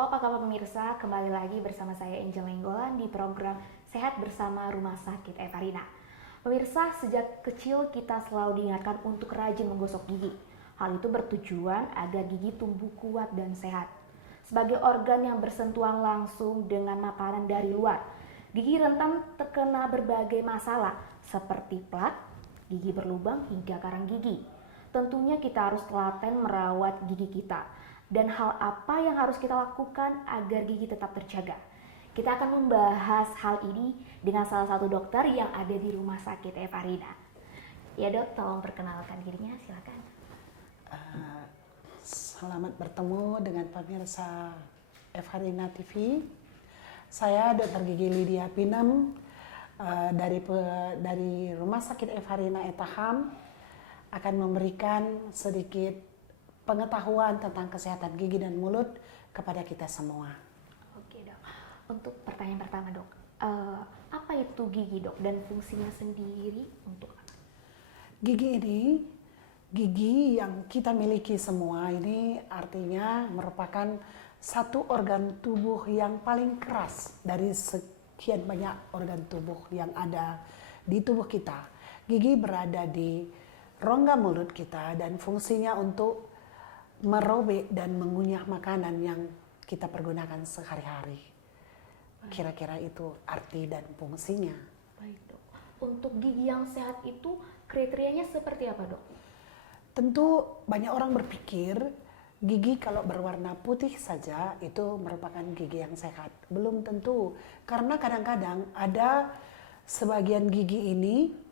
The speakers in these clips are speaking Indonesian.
Halo, apa kabar pemirsa? Kembali lagi bersama saya Angel Nenggolan di program Sehat Bersama Rumah Sakit Evarina. Pemirsa, sejak kecil kita selalu diingatkan untuk rajin menggosok gigi. Hal itu bertujuan agar gigi tumbuh kuat dan sehat. Sebagai organ yang bersentuhan langsung dengan makanan dari luar, gigi rentan terkena berbagai masalah seperti plak, gigi berlubang hingga karang gigi. Tentunya kita harus telaten merawat gigi kita. Dan hal apa yang harus kita lakukan agar gigi tetap terjaga? Kita akan membahas hal ini dengan salah satu dokter yang ada di Rumah Sakit Evarina. Ya dok, tolong perkenalkan dirinya, silakan. Selamat bertemu dengan pemirsa Evarina TV. Saya Dr. Gigi Lydia Pinem dari Rumah Sakit Evarina Etaham akan memberikan sedikit pengetahuan tentang kesehatan gigi dan mulut kepada kita semua. Oke dok, untuk pertanyaan pertama dok, apa itu gigi dok dan fungsinya sendiri untuk apa? Gigi yang kita miliki semua ini artinya merupakan satu organ tubuh yang paling keras dari sekian banyak organ tubuh yang ada di tubuh kita. Gigi berada di rongga mulut kita dan fungsinya untuk merobek dan mengunyah makanan yang kita pergunakan sehari-hari. Kira-kira itu arti dan fungsinya. Baik dok. Untuk gigi yang sehat itu kriterianya seperti apa dok? Tentu banyak orang berpikir gigi kalau berwarna putih saja itu merupakan gigi yang sehat. Belum tentu, karena kadang-kadang ada sebagian gigi ini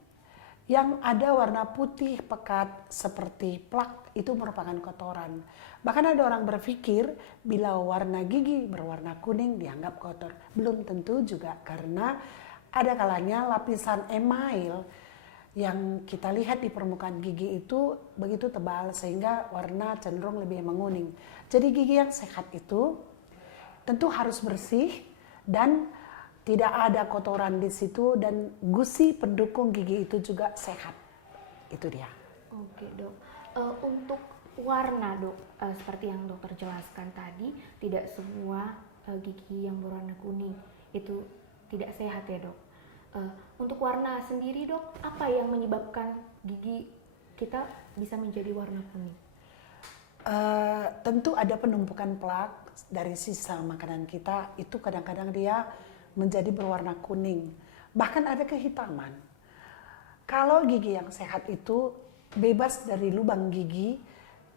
yang ada warna putih pekat seperti plak, itu merupakan kotoran. Bahkan ada orang berpikir bila warna gigi berwarna kuning dianggap kotor. Belum tentu juga, karena ada kalanya lapisan email yang kita lihat di permukaan gigi itu begitu tebal sehingga warna cenderung lebih menguning. Jadi gigi yang sehat itu tentu harus bersih dan tidak ada kotoran di situ, dan gusi pendukung gigi itu juga sehat. Itu dia. Oke dok. Untuk warna dok, seperti yang dokter jelaskan tadi, tidak semua gigi yang berwarna kuning itu tidak sehat ya dok. Untuk warna sendiri dok, apa yang menyebabkan gigi kita bisa menjadi warna kuning? Tentu ada penumpukan plak dari sisa makanan kita, itu kadang-kadang dia menjadi berwarna kuning, bahkan ada kehitaman. Kalau gigi yang sehat itu bebas dari lubang gigi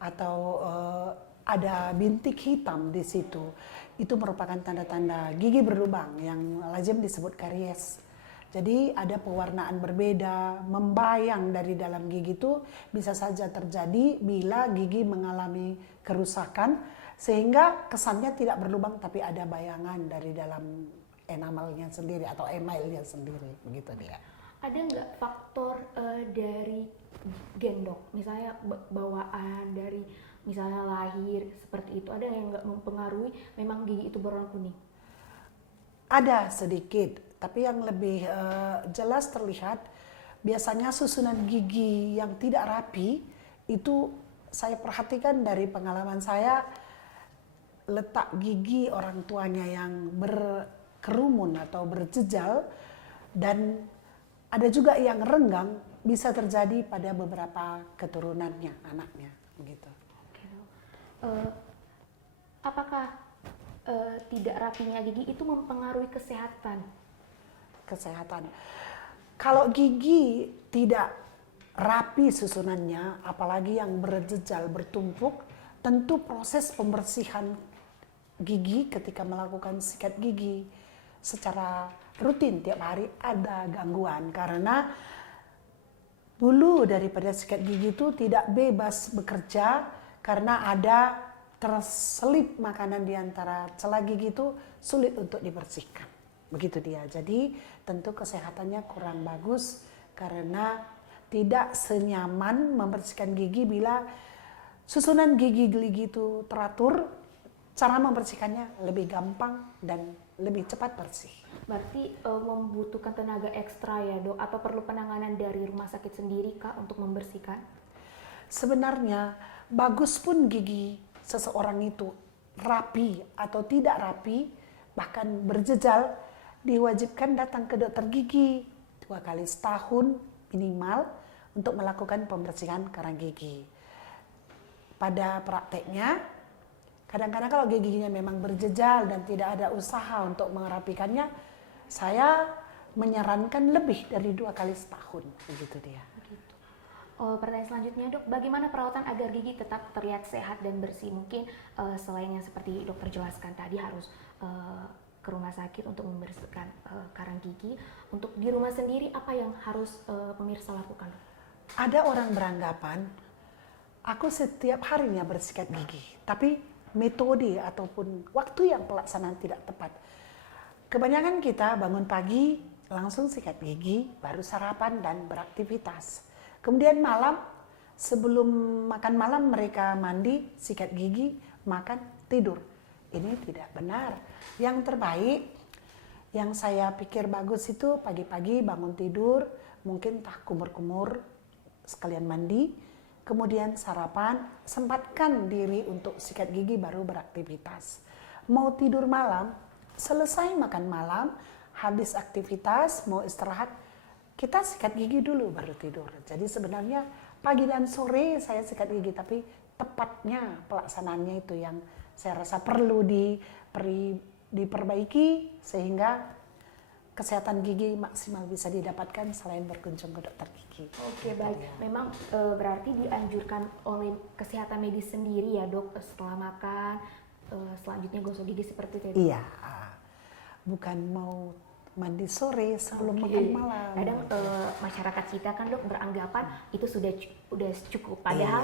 atau ada bintik hitam di situ, itu merupakan tanda-tanda gigi berlubang yang lazim disebut karies. Jadi ada pewarnaan berbeda, membayang dari dalam gigi itu bisa saja terjadi bila gigi mengalami kerusakan sehingga kesannya tidak berlubang tapi ada bayangan dari dalam enamelnya sendiri atau emailnya sendiri, begitu dia. Ada nggak faktor dari gen dok, misalnya bawaan dari misalnya lahir seperti itu, ada yang nggak mempengaruhi memang gigi itu berwarna kuning? Ada sedikit, tapi yang lebih jelas terlihat biasanya susunan gigi yang tidak rapi itu saya perhatikan dari pengalaman saya, letak gigi orang tuanya yang berkerumun atau berjejal dan ada juga yang renggang bisa terjadi pada beberapa keturunannya, anaknya, begitu. Oke, apakah tidak rapinya gigi itu mempengaruhi kesehatan? Kesehatan. Kalau gigi tidak rapi susunannya, apalagi yang berjejal, bertumpuk, tentu proses pembersihan gigi ketika melakukan sikat gigi secara rutin tiap hari ada gangguan, karena bulu daripada sikat gigi itu tidak bebas bekerja karena ada terselip makanan di antara celah gigi, itu sulit untuk dibersihkan. Begitu dia. Jadi tentu kesehatannya kurang bagus karena tidak senyaman membersihkan gigi bila susunan gigi itu teratur, cara membersihkannya lebih gampang dan lebih cepat bersih. Berarti membutuhkan tenaga ekstra ya dok, atau perlu penanganan dari rumah sakit sendiri kah untuk membersihkan? Sebenarnya bagus pun gigi seseorang itu rapi atau tidak rapi, bahkan berjejal, diwajibkan datang ke dokter gigi 2 kali setahun minimal untuk melakukan pembersihan karang gigi. Pada prakteknya, kadang-kadang kalau giginya memang berjejal dan tidak ada usaha untuk merapikannya, saya menyarankan lebih dari 2 kali setahun, begitu dia. Begitu. Oh, pertanyaan selanjutnya dok, bagaimana perawatan agar gigi tetap terlihat sehat dan bersih? Mungkin selain yang seperti dokter jelaskan tadi harus ke rumah sakit untuk membersihkan karang gigi. Untuk di rumah sendiri apa yang harus pemirsa lakukan? Ada orang beranggapan, aku setiap harinya bersikat gigi, tapi metode ataupun waktu yang pelaksanaan tidak tepat. Kebanyakan kita bangun pagi, langsung sikat gigi, baru sarapan dan beraktivitas. Kemudian malam, sebelum makan malam mereka mandi, sikat gigi, makan, tidur. Ini tidak benar. Yang terbaik, yang saya pikir bagus itu pagi-pagi bangun tidur, mungkin tak kumur-kumur, sekalian mandi, kemudian sarapan, sempatkan diri untuk sikat gigi baru beraktivitas. Mau tidur malam, selesai makan malam, habis aktivitas, mau istirahat, kita sikat gigi dulu baru tidur. Jadi sebenarnya pagi dan sore saya sikat gigi, tapi tepatnya pelaksanaannya itu yang saya rasa perlu diperbaiki sehingga kesehatan gigi maksimal bisa didapatkan selain berkunjung ke dokter gigi. Oke, baik. Memang berarti dianjurkan oleh kesehatan medis sendiri ya dok, setelah makan, selanjutnya gosok gigi seperti itu. Iya, bukan mau mandi sore sebelum makan malam. Kadang masyarakat kita kan dok beranggapan itu sudah cukup. Padahal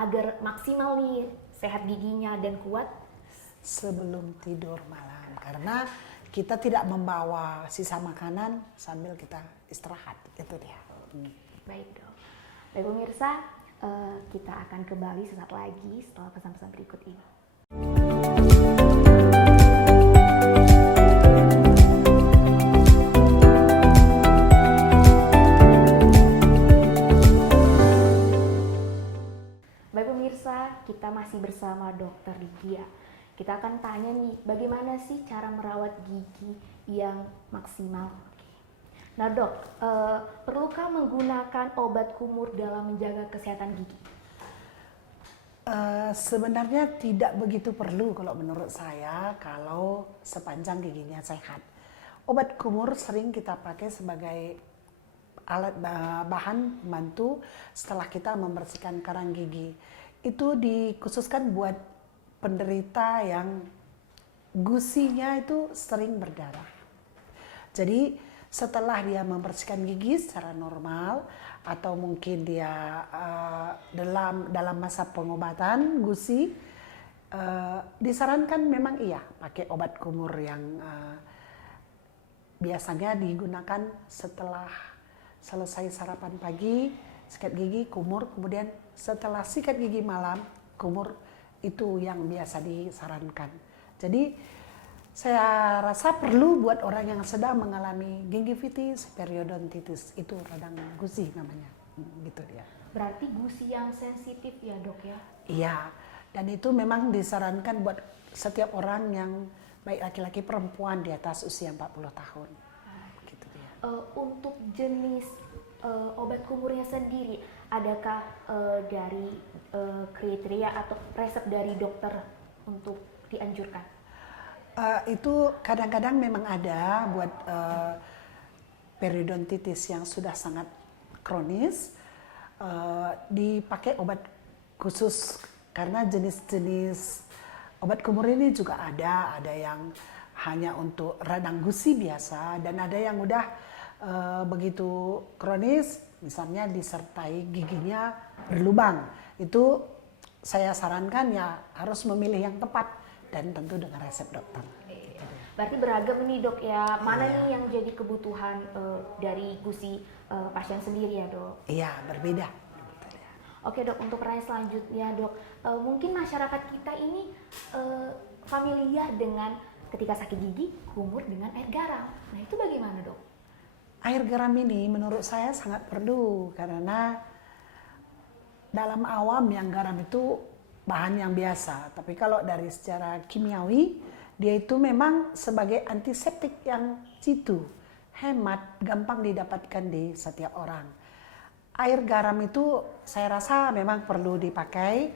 agar maksimal nih sehat giginya dan kuat sebelum tidur malam. Karena kita tidak membawa sisa makanan sambil kita istirahat. Itu dia. Baik dok. Baik pemirsa, kita akan kembali sesaat lagi setelah pesan-pesan berikut ini. Baik pemirsa, kita masih bersama Dokter Lydia. Kita akan tanya nih, bagaimana sih cara merawat gigi yang maksimal? Nah dok, perlukah menggunakan obat kumur dalam menjaga kesehatan gigi? Sebenarnya tidak begitu perlu kalau menurut saya kalau sepanjang giginya sehat. Obat kumur sering kita pakai sebagai alat bahan bantu setelah kita membersihkan karang gigi. Itu dikhususkan buat penderita yang gusinya itu sering berdarah. Jadi setelah dia membersihkan gigi secara normal atau mungkin dia dalam masa pengobatan gusi, disarankan memang iya pakai obat kumur yang biasanya digunakan setelah selesai sarapan pagi, sikat gigi, kumur, kemudian setelah sikat gigi malam, kumur, itu yang biasa disarankan. Jadi saya rasa perlu buat orang yang sedang mengalami gingivitis, periodontitis, itu radang gusi namanya, gitu dia. Berarti gusi yang sensitif ya dok ya? Iya, dan itu memang disarankan buat setiap orang yang baik laki-laki perempuan di atas usia 40 tahun. Gitu dia. Untuk jenis obat kumurnya sendiri, adakah dari kriteria atau resep dari dokter untuk dianjurkan? Itu kadang-kadang memang ada buat periodontitis yang sudah sangat kronis, dipakai obat khusus karena jenis-jenis obat kumur ini juga ada yang hanya untuk radang gusi biasa dan ada yang udah begitu kronis, misalnya disertai giginya berlubang. Itu saya sarankan ya harus memilih yang tepat dan tentu dengan resep dokter. Berarti beragam nih dok ya, mana nih yang jadi kebutuhan dari gusi pasien sendiri ya dok? Iya, berbeda. Oke dok, untuk pertanyaan selanjutnya dok, mungkin masyarakat kita ini familiar dengan ketika sakit gigi, kumur dengan air garam. Nah itu bagaimana dok? Air garam ini menurut saya sangat perlu karena dalam awam yang garam itu bahan yang biasa. Tapi kalau dari secara kimiawi, dia itu memang sebagai antiseptik yang jitu, hemat, gampang didapatkan di setiap orang. Air garam itu saya rasa memang perlu dipakai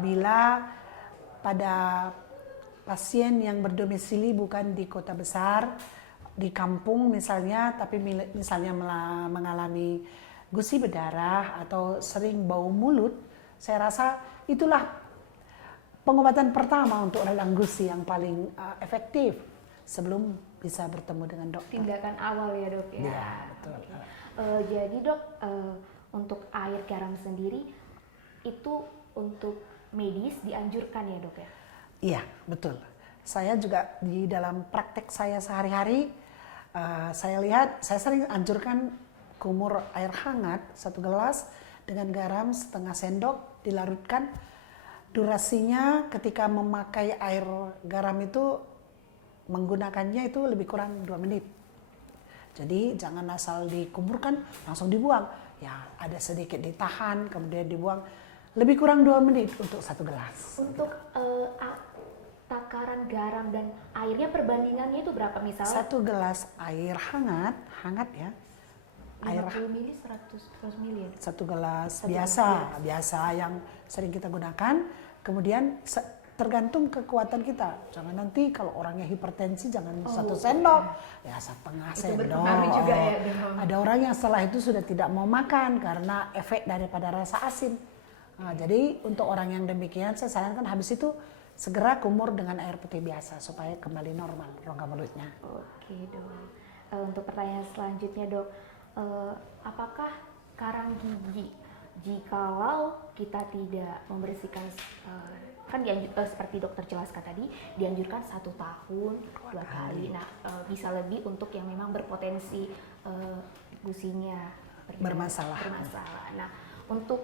bila pada pasien yang berdomisili bukan di kota besar, di kampung misalnya, tapi misalnya mengalami gusi berdarah atau sering bau mulut, saya rasa itulah pengobatan pertama untuk radang gusi yang paling efektif sebelum bisa bertemu dengan dokter. Tindakan awal ya dok ya. Iya, betul. Jadi dok, untuk air garam sendiri itu untuk medis dianjurkan ya dok ya? Iya, betul. Saya juga di dalam praktek saya sehari-hari, saya lihat, saya sering anjurkan kumur air hangat 1 gelas dengan garam setengah sendok dilarutkan. Durasinya ketika memakai air garam itu menggunakannya itu lebih kurang 2 menit. Jadi jangan asal dikuburkan langsung dibuang. Ya ada sedikit ditahan kemudian dibuang. Lebih kurang 2 menit untuk 1 gelas. Untuk takaran garam dan airnya perbandingannya itu berapa misalnya? 1 gelas air hangat ya. 50 ml, 100 ml. 1 gelas Satu biasa yang sering kita gunakan. Kemudian tergantung kekuatan kita. Jangan nanti kalau orangnya hipertensi jangan 1 sendok, ya setengah Itu sendok. berpengaruh juga ya, dok. Ada orang yang setelah itu sudah tidak mau makan karena efek daripada rasa asin. Nah, jadi untuk orang yang demikian saya sarankan habis itu segera kumur dengan air putih biasa supaya kembali normal rongga mulutnya. Oke dok. Untuk pertanyaan selanjutnya dok, apakah karang gigi jikalau kita tidak membersihkan, kan seperti dokter jelaskan tadi dianjurkan 1 tahun 2 kali. Nah bisa lebih untuk yang memang berpotensi gusinya Bermasalah. Nah untuk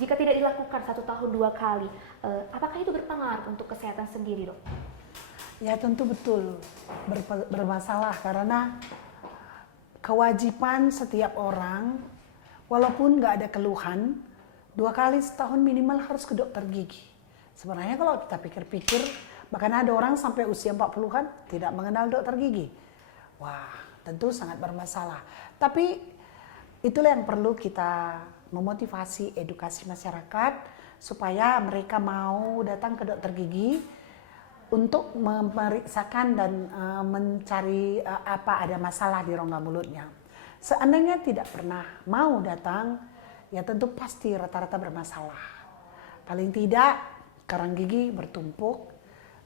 jika tidak dilakukan 1 tahun 2 kali, apakah itu berpengaruh untuk kesehatan sendiri dok? Ya tentu betul bermasalah karena kewajiban setiap orang walaupun nggak ada keluhan 2 kali setahun minimal harus ke dokter gigi. Sebenarnya kalau kita pikir-pikir bahkan ada orang sampai usia 40-an tidak mengenal dokter gigi. Wah tentu sangat bermasalah. Tapi itulah yang perlu kita memotivasi edukasi masyarakat supaya mereka mau datang ke dokter gigi untuk memeriksakan dan mencari apa ada masalah di rongga mulutnya. Seandainya tidak pernah mau datang, ya tentu pasti rata-rata bermasalah. Paling tidak karang gigi bertumpuk,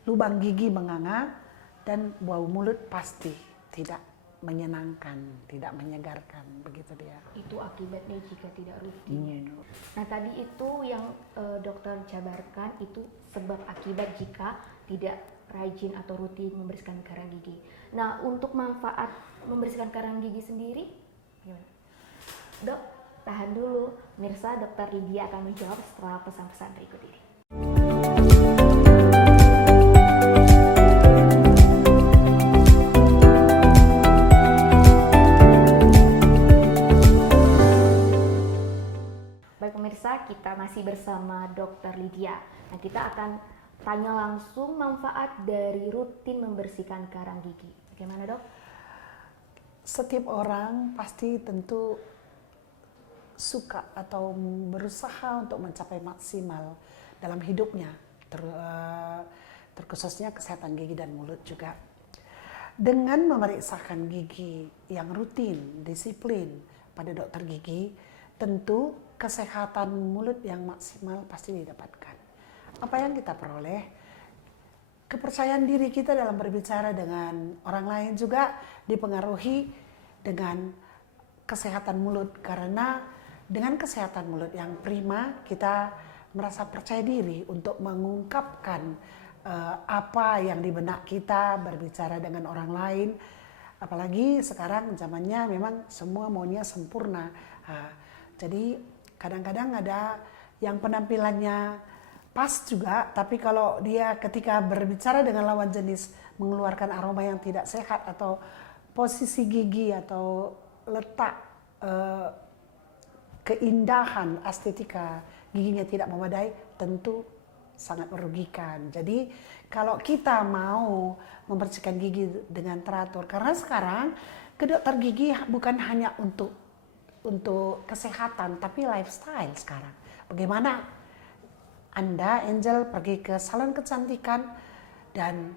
lubang gigi menganga, dan bau mulut pasti tidak menyenangkan, tidak menyegarkan, begitu dia. Itu akibatnya jika tidak rutin ya dok. Nah tadi itu yang dokter jabarkan itu sebab akibat jika tidak rajin atau rutin membersihkan karang gigi. Nah untuk manfaat membersihkan karang gigi sendiri gimana? Dok, tahan dulu. Mirsa, dokter Lydia akan menjawab setelah pesan-pesan berikut ini. Baik pemirsa, kita masih bersama Dr. Lydia. Nah, kita akan tanya langsung manfaat dari rutin membersihkan karang gigi. Bagaimana dok? Setiap orang pasti tentu suka atau berusaha untuk mencapai maksimal dalam hidupnya, terkhususnya kesehatan gigi dan mulut juga. Dengan memeriksakan gigi yang rutin, disiplin pada dokter gigi, tentu kesehatan mulut yang maksimal pasti didapatkan. Apa yang kita peroleh? Kepercayaan diri kita dalam berbicara dengan orang lain juga dipengaruhi dengan kesehatan mulut, karena dengan kesehatan mulut yang prima kita merasa percaya diri untuk mengungkapkan apa yang di benak kita, berbicara dengan orang lain. Apalagi sekarang zamannya memang semua maunya sempurna. Jadi kadang-kadang ada yang penampilannya pas juga, tapi kalau dia ketika berbicara dengan lawan jenis mengeluarkan aroma yang tidak sehat atau posisi gigi atau letak keindahan estetika giginya tidak memadai, tentu sangat merugikan. Jadi kalau kita mau membersihkan gigi dengan teratur, karena sekarang ke dokter gigi bukan hanya untuk kesehatan, tapi lifestyle sekarang. Bagaimana Anda, Angel, pergi ke salon kecantikan dan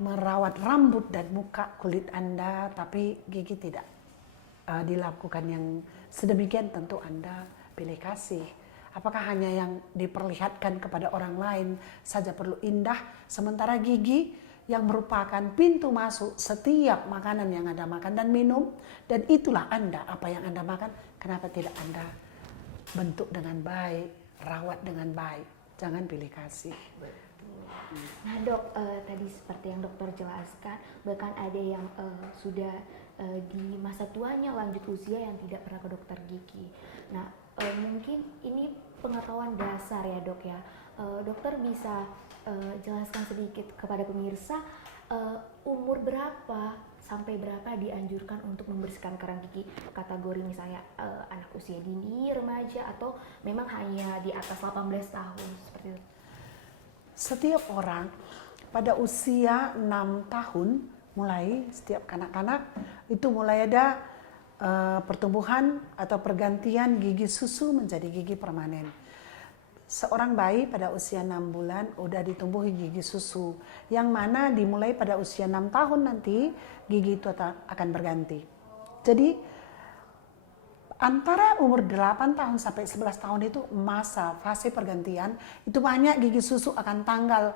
merawat rambut dan muka kulit Anda, tapi gigi tidak dilakukan yang sedemikian, tentu Anda pilih kasih. Apakah hanya yang diperlihatkan kepada orang lain saja perlu indah, sementara gigi yang merupakan pintu masuk setiap makanan yang Anda makan dan minum, dan itulah Anda, apa yang Anda makan, kenapa tidak Anda bentuk dengan baik, rawat dengan baik, jangan pilih kasih. Nah dok, tadi seperti yang dokter jelaskan, bahkan ada yang sudah di masa tuanya lanjut usia yang tidak pernah ke dokter gigi. Nah mungkin ini pengetahuan dasar ya dok ya. Dokter bisa jelaskan sedikit kepada pemirsa umur berapa sampai berapa dianjurkan untuk membersihkan karang gigi, kategori misalnya anak usia dini, remaja, atau memang hanya di atas 18 tahun seperti itu? Setiap orang pada usia 6 tahun mulai, setiap kanak-kanak itu mulai ada pertumbuhan atau pergantian gigi susu menjadi gigi permanen. Seorang bayi pada usia 6 bulan udah ditumbuhi gigi susu, yang mana dimulai pada usia 6 tahun nanti gigi itu akan berganti. Jadi antara umur 8 tahun sampai 11 tahun itu masa fase pergantian, itu banyak gigi susu akan tanggal,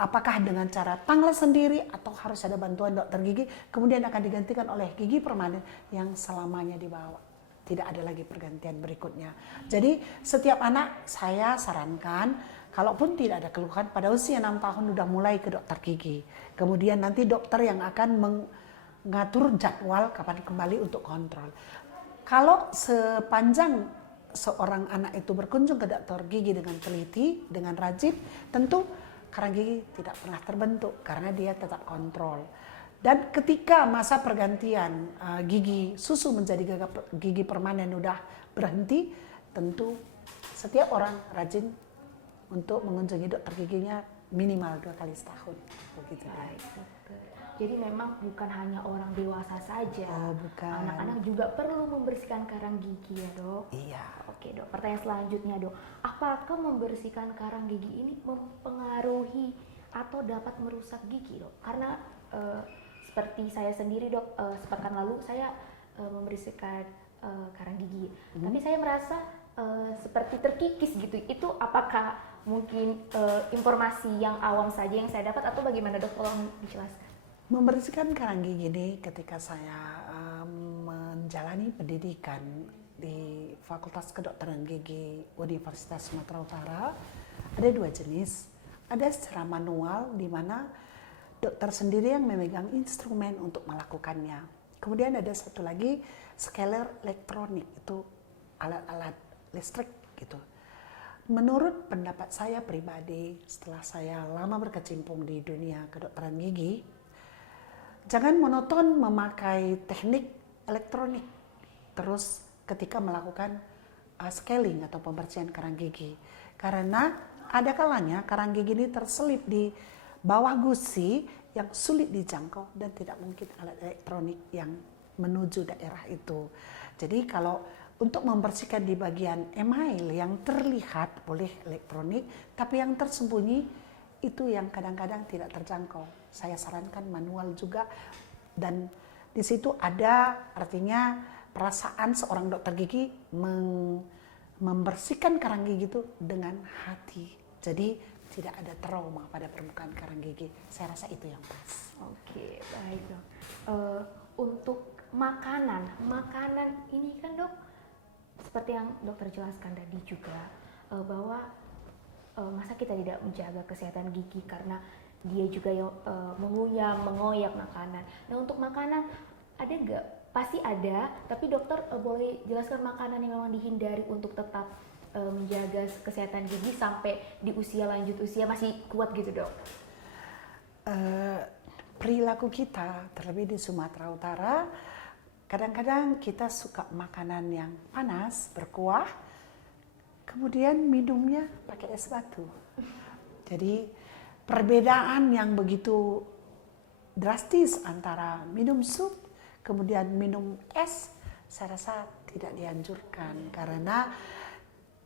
apakah dengan cara tanggal sendiri atau harus ada bantuan dokter gigi, kemudian akan digantikan oleh gigi permanen yang selamanya dibawa. Tidak ada lagi pergantian berikutnya. Jadi setiap anak saya sarankan, kalaupun tidak ada keluhan, pada usia 6 tahun sudah mulai ke dokter gigi. Kemudian nanti dokter yang akan mengatur jadwal kapan kembali untuk kontrol. Kalau sepanjang seorang anak itu berkunjung ke dokter gigi dengan teliti, dengan rajin, tentu karang gigi tidak pernah terbentuk karena dia tetap kontrol. Dan ketika masa pergantian gigi susu menjadi gigi permanen udah berhenti, tentu setiap orang rajin untuk mengunjungi dokter giginya minimal 2 kali setahun. Begitu. Baik, dokter. Jadi memang bukan hanya orang dewasa saja, bukan. anak-anak juga perlu membersihkan karang gigi ya dok? Iya. Oke dok, pertanyaan selanjutnya dok, apakah membersihkan karang gigi ini mempengaruhi atau dapat merusak gigi dok? Karena seperti saya sendiri dok, sepekan lalu saya membersihkan karang gigi, tapi saya merasa seperti terkikis gitu. Itu apakah mungkin informasi yang awam saja yang saya dapat atau bagaimana dok? Tolong dijelaskan. Membersihkan karang gigi ini ketika saya menjalani pendidikan di Fakultas Kedokteran Gigi Universitas Sumatera Utara, ada 2 jenis. Ada secara manual di mana dokter sendiri yang memegang instrumen untuk melakukannya. Kemudian ada satu lagi scaler elektronik, itu alat-alat listrik gitu. Menurut pendapat saya pribadi, setelah saya lama berkecimpung di dunia kedokteran gigi, jangan monoton memakai teknik elektronik terus ketika melakukan scaling atau pembersihan karang gigi. Karena ada kalanya karang gigi ini terselip di bawah gusi yang sulit dijangkau dan tidak mungkin alat elektronik yang menuju daerah itu. Jadi kalau untuk membersihkan di bagian email yang terlihat boleh elektronik, tapi yang tersembunyi itu yang kadang-kadang tidak terjangkau. Saya sarankan manual juga, dan di situ ada artinya perasaan seorang dokter gigi membersihkan karang gigi itu dengan hati. Jadi tidak ada trauma pada permukaan karang gigi. Saya rasa itu yang pas. Oke, baik dok. Untuk makanan ini kan dok, seperti yang dokter jelaskan tadi juga bahwa masa kita tidak menjaga kesehatan gigi karena dia juga yang mengunyah, mengoyak makanan. Nah untuk makanan ada nggak? Pasti ada, tapi dokter boleh jelaskan makanan yang memang dihindari untuk tetap menjaga kesehatan gigi sampai di usia lanjut usia masih kuat gitu dok? Perilaku kita, terlebih di Sumatera Utara, kadang-kadang kita suka makanan yang panas, berkuah, kemudian minumnya pakai es batu. Jadi perbedaan yang begitu drastis antara minum sup kemudian minum es, saya rasa tidak dianjurkan karena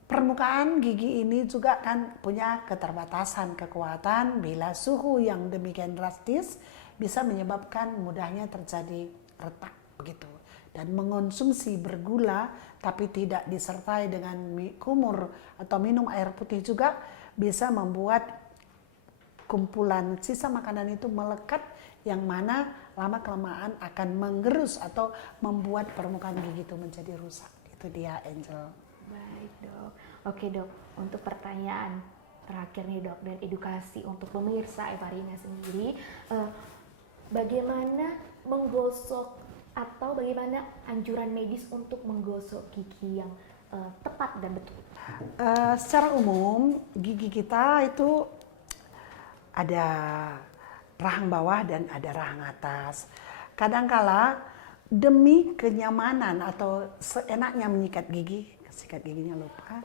permukaan gigi ini juga kan punya keterbatasan kekuatan bila suhu yang demikian drastis bisa menyebabkan mudahnya terjadi retak begitu. Dan mengonsumsi bergula tapi tidak disertai dengan kumur atau minum air putih juga bisa membuat kumpulan sisa makanan itu melekat yang mana lama-kelamaan akan menggerus atau membuat permukaan gigi itu menjadi rusak. Itu dia, Angel. Baik dok. Oke dok, untuk pertanyaan terakhir nih dok, dan edukasi untuk pemirsa Evarina sendiri, bagaimana menggosok atau bagaimana anjuran medis untuk menggosok gigi yang tepat dan betul? Secara umum gigi kita itu ada rahang bawah dan ada rahang atas. Kadangkala demi kenyamanan atau seenaknya menyikat gigi, sikat giginya lupa,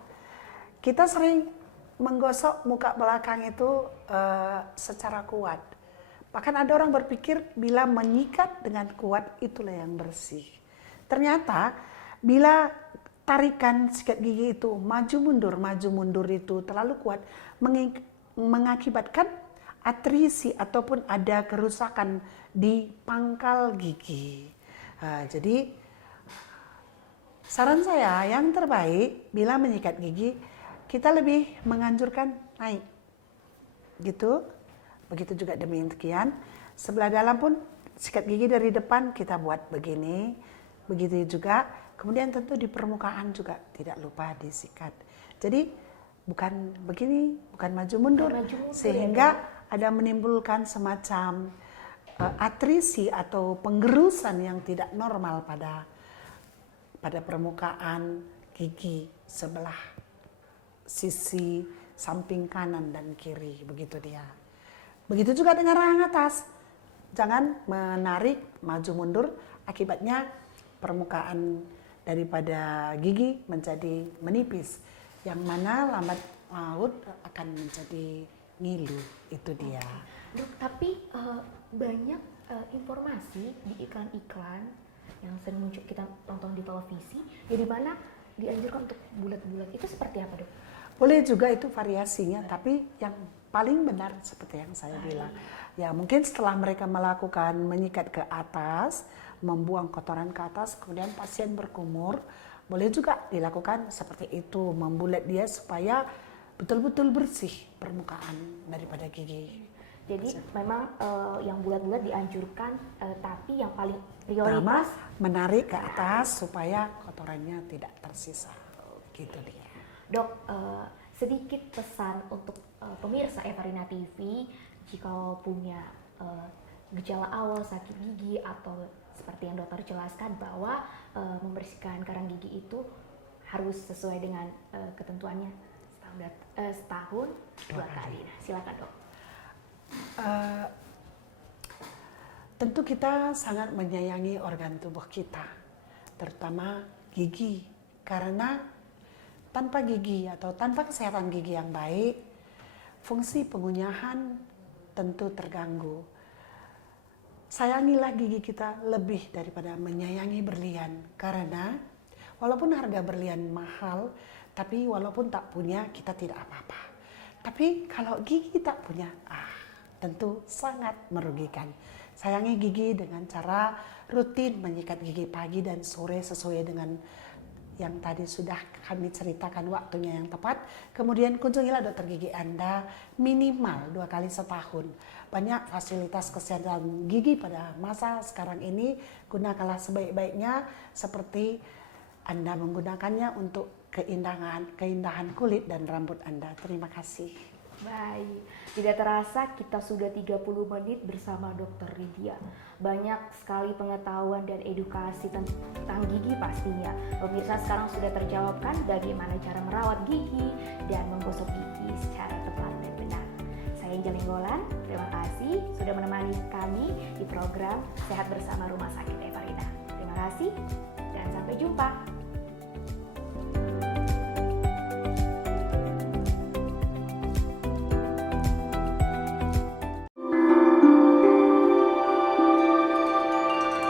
kita sering menggosok muka belakang itu secara kuat. Bahkan ada orang berpikir bila menyikat dengan kuat itulah yang bersih. Ternyata bila tarikan sikat gigi itu maju mundur itu terlalu kuat mengakibatkan atrisi ataupun ada kerusakan di pangkal gigi. Jadi saran saya yang terbaik bila menyikat gigi kita lebih menganjurkan naik gitu. Begitu juga demikian sebelah dalam pun sikat gigi dari depan kita buat begini, begitu juga kemudian tentu di permukaan juga tidak lupa disikat. Jadi bukan begini, bukan maju mundur sehingga ada menimbulkan semacam atrisi atau penggerusan yang tidak normal pada permukaan gigi sebelah sisi samping kanan dan kiri, begitu dia. Begitu juga dengan rahang atas, jangan menarik maju mundur, akibatnya permukaan daripada gigi menjadi menipis, yang mana lambat laun akan menjadi ngilu, itu dia. Dok, tapi banyak informasi di iklan-iklan yang sering muncul kita tonton di televisi, ya di mana dianjurkan untuk bulat-bulat, itu seperti apa dok? Boleh juga itu variasinya, tapi yang paling benar seperti yang saya bilang. Ya mungkin setelah mereka melakukan menyikat ke atas, membuang kotoran ke atas, kemudian pasien berkumur, boleh juga dilakukan seperti itu, membulat dia supaya betul-betul bersih permukaan daripada gigi. Jadi memang yang bulat-bulat dianjurkan, tapi yang paling Pertama, prioritas menarik ke atas supaya kotorannya tidak tersisa. Gitu dia. Dok, sedikit pesan untuk pemirsa Evarina TV, jika punya gejala awal sakit gigi atau seperti yang dokter jelaskan bahwa membersihkan karang gigi itu harus sesuai dengan ketentuannya standar setahun 2 kali. Nah, silakan dok. Tentu kita sangat menyayangi organ tubuh kita, terutama gigi, karena tanpa gigi atau tanpa kesehatan gigi yang baik, fungsi pengunyahan tentu terganggu. Sayangilah gigi kita lebih daripada menyayangi berlian, karena walaupun harga berlian mahal, tapi walaupun tak punya kita tidak apa-apa. Tapi kalau gigi tak punya, tentu sangat merugikan. Sayangi gigi dengan cara rutin menyikat gigi pagi dan sore sesuai dengan yang tadi sudah kami ceritakan waktunya yang tepat. Kemudian kunjungilah dokter gigi Anda minimal 2 kali setahun. Banyak fasilitas kesehatan gigi pada masa sekarang ini, gunakanlah sebaik-baiknya seperti Anda menggunakannya untuk keindahan kulit dan rambut Anda. Terima kasih. Baik, tidak terasa kita sudah 30 menit bersama Dr. Lydia. Banyak sekali pengetahuan dan edukasi tentang gigi pastinya. Pemirsa sekarang sudah terjawabkan bagaimana cara merawat gigi dan menggosok gigi secara tepat dan benar. Saya Angel Nenggolan, terima kasih sudah menemani kami di program Sehat Bersama Rumah Sakit Evarina. Terima kasih dan sampai jumpa.